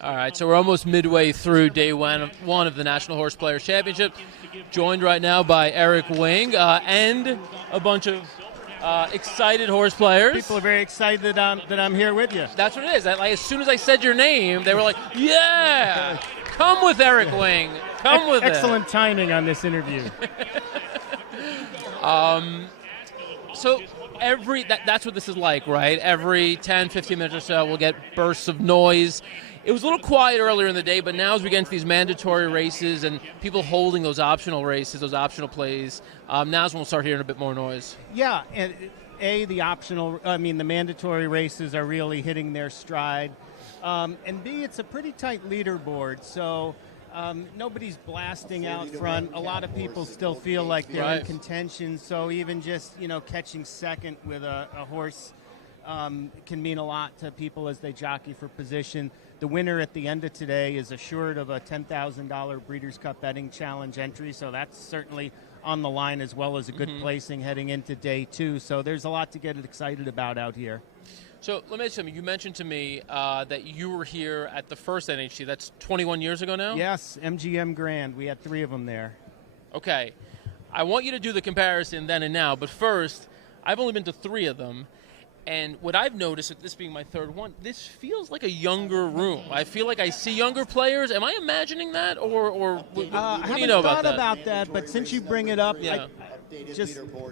All right, so we're almost midway through day one of the National Horse Players Championship, joined right now by Eric Wing and a bunch of excited horse players. People are very excited that I'm here with you. That's what it is. As soon as I said your name, they were like, yeah, come with Eric Wing. Come with Excellent timing on this interview. So that's what this is like, right? Every 10, 15 minutes or so, we'll get bursts of noise. It was a little quiet earlier in the day, but now as we get into these mandatory races and people holding those optional races, those optional plays, now's when we'll start hearing a bit more noise. Yeah, and the mandatory races are really hitting their stride. And B, it's a pretty tight leaderboard, so nobody's blasting out front. A lot of people still feel like they're in contention, so even just, catching second with a horse can mean a lot to people as they jockey for position. The winner at the end of today is assured of a $10,000 Breeders' Cup Betting Challenge entry, so that's certainly on the line, as well as a good placing heading into day two. So there's a lot to get excited about out here. So let me ask you something. You mentioned to me that you were here at the first NHC. That's 21 years ago now? Yes, MGM Grand. We had 3 of them there. Okay. I want you to do the comparison then and now, but first, I've only been to 3 of them. And what I've noticed, this being my third one, this feels like a younger room. I feel like I see younger players. Am I imagining that, or what do you know about that? I haven't thought about that, but since you bring it up,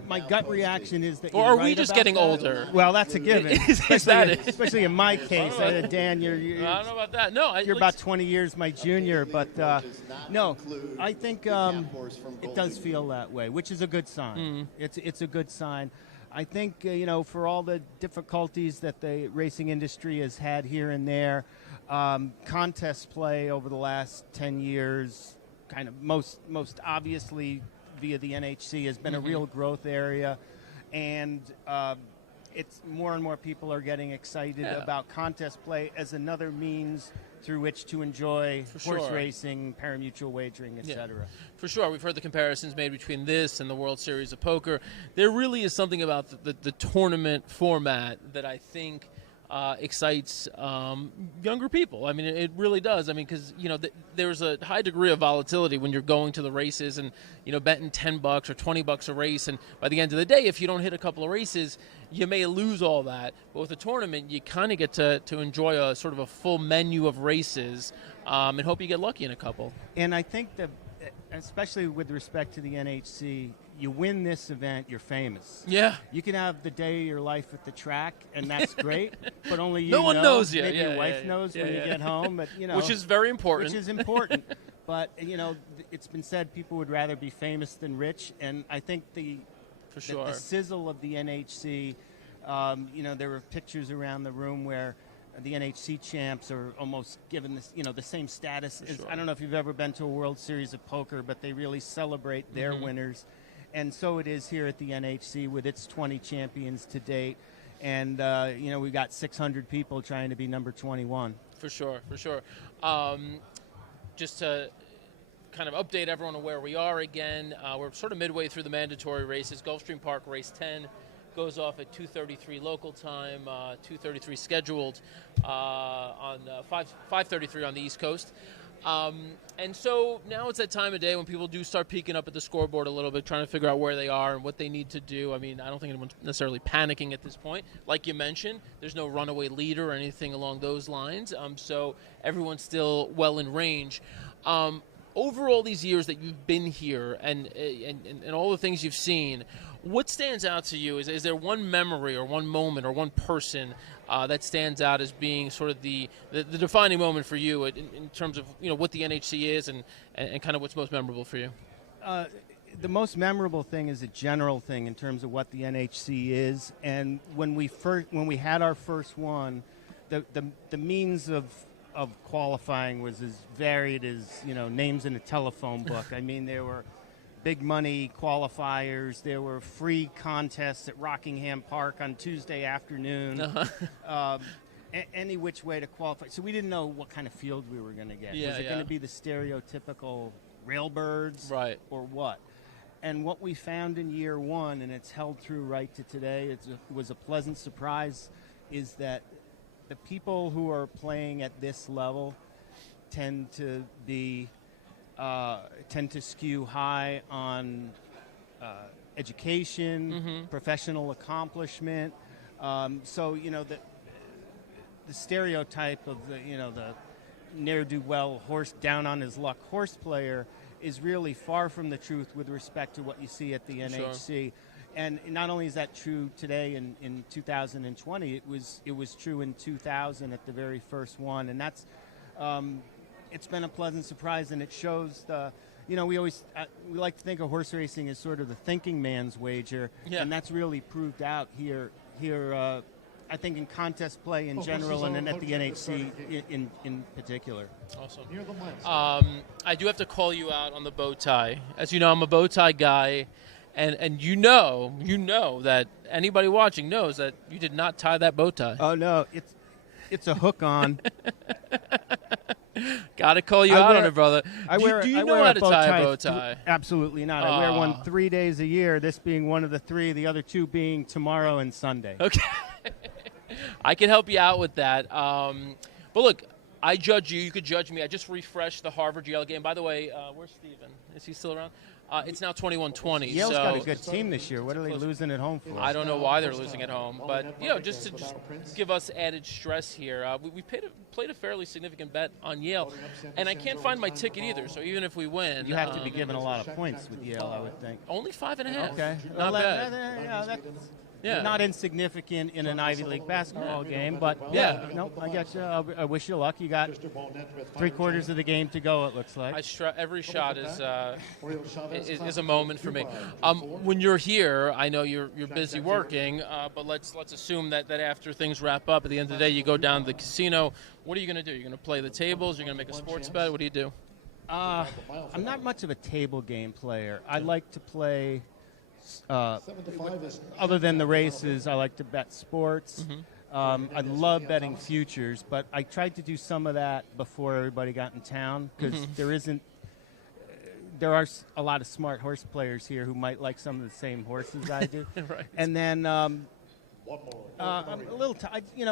my gut reaction is that. Or are we just getting older? Well, that's a given. Especially in my case, Dan. I don't know about that. No, you're about 20 years my junior, but no, I think it does feel that way, which is a good sign. It's a good sign. I think, for all the difficulties that the racing industry has had here and there, contest play over the last 10 years, kind of most obviously via the NHC, has been a real growth area. And it's more and more people are getting excited about contest play as another means through which to enjoy horse racing, pari-mutuel wagering, etc. For sure. We've heard the comparisons made between this and the World Series of Poker. There really is something about the tournament format that I think excites younger people. I mean, it really does. I mean, because, there's a high degree of volatility when you're going to the races and, betting $10 or $20 a race. And by the end of the day, if you don't hit a couple of races, you may lose all that. But with a tournament, you kind of get to enjoy a sort of a full menu of races and hope you get lucky in a couple. And I think that, especially with respect to the NHC, you win this event, you're famous. Yeah. You can have the day of your life at the track, and that's great, but only you know. No one knows you. Maybe your wife knows when you get home. But, which is very important. Which is important. But, it's been said people would rather be famous than rich, and I think the sizzle of the NHC, there were pictures around the room where the NHC champs are almost given this, the same status as, I don't know if you've ever been to a World Series of Poker, but they really celebrate their winners. And so it is here at the NHC with its 20 champions to date. And, we got 600 people trying to be number 21. For sure. Just to kind of update everyone on where we are again, we're sort of midway through the mandatory races. Gulfstream Park Race 10 goes off at 2:33 local time, 2:33 scheduled on 5:33 on the East Coast. And so now it's that time of day when people do start peeking up at the scoreboard a little bit, trying to figure out where they are and what they need to do. I mean, I don't think anyone's necessarily panicking at this point. Like you mentioned, there's no runaway leader or anything along those lines. So everyone's still well in range. Over all these years that you've been here and all the things you've seen, what stands out to you? Is there one memory or one moment or one person that stands out as being sort of the defining moment for you in terms of what the NHC is and kind of what's most memorable for you? The most memorable thing is a general thing in terms of what the NHC is. And when we had our first one, the means of qualifying was as varied as names in a telephone book. I mean, there were big money qualifiers. There were free contests at Rockingham Park on Tuesday afternoon. Any which way to qualify. So we didn't know what kind of field we were going to get. Was it going to be the stereotypical railbirds or what? And what we found in year one, and it's held through right to today, it was a pleasant surprise, is that the people who are playing at this level tend to skew high on education, professional accomplishment. So the stereotype of the ne'er-do-well horse down on his luck horse player is really far from the truth with respect to what you see at the NHC. Sure. And not only is that true today in 2020, it was true in 2000 at the very first one, and that's it's been a pleasant surprise, and it shows the. We we like to think of horse racing as sort of the thinking man's wager, and that's really proved out here. I think in contest play in general, and then at the NHC in particular. Awesome. I do have to call you out on the bow tie. As you know, I'm a bow tie guy, and you know that anybody watching knows that you did not tie that bow tie. Oh no, it's a hook on. Got to call you out on it, brother. Do you know how to tie a bow tie? Absolutely not. I wear one 3 days a year, this being one of the three, the other two being tomorrow and Sunday. Okay. I can help you out with that. But look, I judge you. You could judge me. I just refreshed the Harvard Yale game. By the way, where's Steven? Is he still around? It's now 21-20. Yale's got a good team this year. What are they losing at home for? I don't know why they're losing at home. But, just to give us added stress here, we played a fairly significant bet on Yale. And I can't find my ticket either, so even if we win. You have to be given a lot of points with Yale, I would think. Only 5.5. Okay. Not bad. Not insignificant in an Ivy League basketball game, but I get you. I wish you luck. You got 3/4 of the game to go, it looks like. Every shot is a moment for me. When you're here, I know you're busy working, but let's assume that after things wrap up, at the end of the day, you go down to the casino. What are you going to do? You're going to play the tables? You're going to make a sports bet? What do you do? I'm not much of a table game player. I like to play. Other than the races, I like to bet sports. I love betting futures, but I tried to do some of that before everybody got in town because there are a lot of smart horse players here who might like some of the same horses I do. Right. And then I'm a little,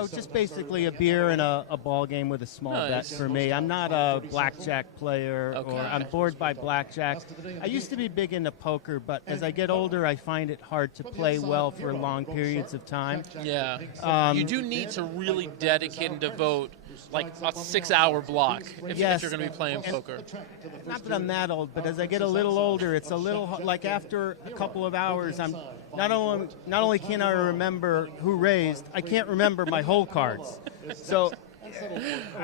just basically a beer and a ball game with a small bet for me. I'm not a blackjack player, or I'm bored by blackjack. I used to be big into poker, but as I get older, I find it hard to play well for long periods of time. Yeah. You do need to really dedicate and devote like a 6-hour block if you're going to be playing poker. Not that I'm that old, but as I get a little older, it's a little like after a couple of hours, I'm not only can I remember who raised, I can't remember my hole cards. So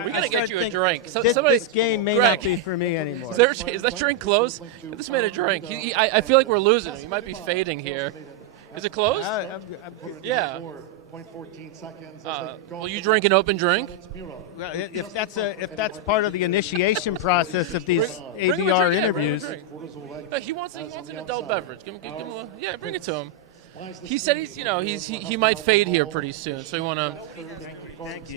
we got to get you a drink. This game may not be for me anymore. Is that drink closed? Get this man a drink. I feel like we're losing him. He might be fading here. Is it closed? Yeah. 0.14 seconds. Will you drink an open drink? If that's part of the initiation process of these ADR interviews. He wants an adult beverage. Give him bring it to him. He said he might fade here pretty soon, so we want to.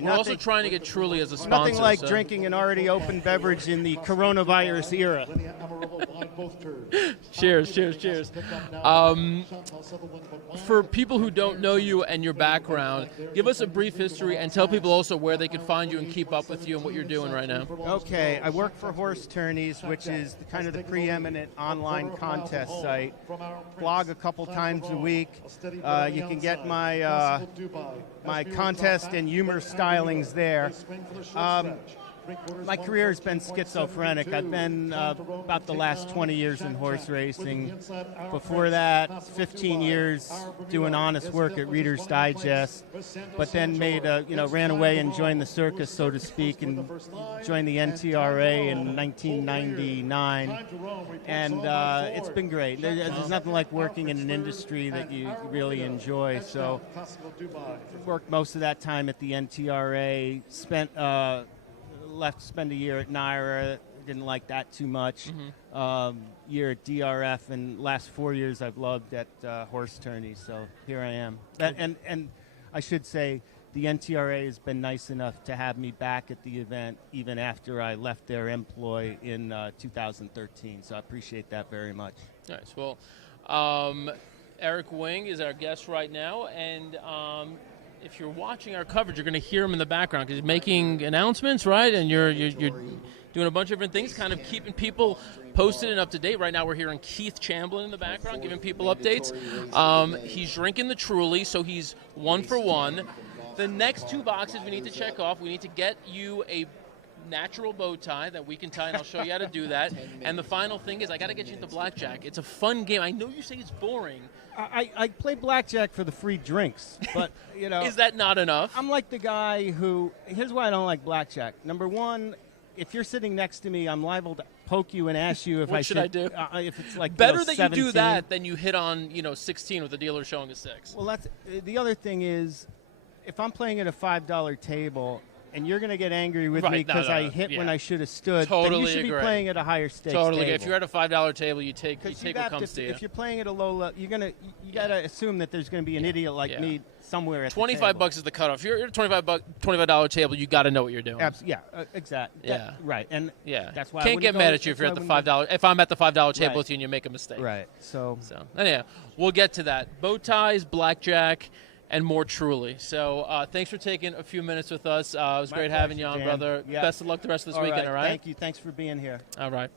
We're also trying to get Truly as a sponsor. Nothing like drinking an already open beverage in the coronavirus era. Cheers. For people who don't know you and your background, give us a brief history and tell people also where they can find you and keep up with you and what you're doing right now. Okay, I work for Horse Tourneys, which is kind of the preeminent online contest site. Blog a couple times a week. You can get my contest and humor stylings there. My career has been schizophrenic. I've been about the last 20 years in horse racing. Before that, 15 years doing honest work at Reader's Digest, but then ran away and joined the circus, so to speak, and joined the NTRA in 1999. And it's been great. There's nothing like working in an industry that you really enjoy. So worked most of that time at the NTRA, left to spend a year at NYRA, didn't like that too much. Year at DRF, and last 4 years I've loved at Horse Tourneys, so here I am. And I should say the NTRA has been nice enough to have me back at the event even after I left their employ in 2013, so I appreciate that very much. Nice. Well, Eric Wing is our guest right now, and if you're watching our coverage, you're going to hear him in the background because he's making announcements, right? And you're doing a bunch of different things, kind of keeping people posted and up to date. Right now we're hearing Keith Chamblin in the background giving people updates. He's drinking the Truly, so he's 1 for 1. The next 2 boxes we need to check off. We need to get you a natural bow tie that we can tie, and I'll show you how to do that. And the final thing is I got to get you into blackjack. It's a fun game. I know you say it's boring. I play blackjack for the free drinks, but, you know. Is that not enough? I'm like the guy who, here's why I don't like blackjack. Number one, if you're sitting next to me, I'm liable to poke you and ask you if what I should I do? If it's like better that 17. you do that than you hit on 16 with the dealer showing a 6. Well, that's the other thing is, if I'm playing at a $5 table and you're going to get angry with me because I hit when I should have stood, then you should be playing at a higher stakes totally. table. If you're at a $5 table, you take what comes to you. If you're playing at a low level, you got to assume that there's going to be an idiot like me somewhere at $25 the table. is the cutoff. If you're at a $25 table, you got to know what you're doing. Exactly. Yeah. Right. And that's why can't get mad at you if you're at the $5. If I'm at the $5 table with you and you make a mistake. Right. So anyhow, we'll get to that. Bow ties, blackjack, and more Truly. So thanks for taking a few minutes with us. It was great having you on, brother. Yeah. Best of luck the rest of this weekend, all right? Thank you. Thanks for being here. All right.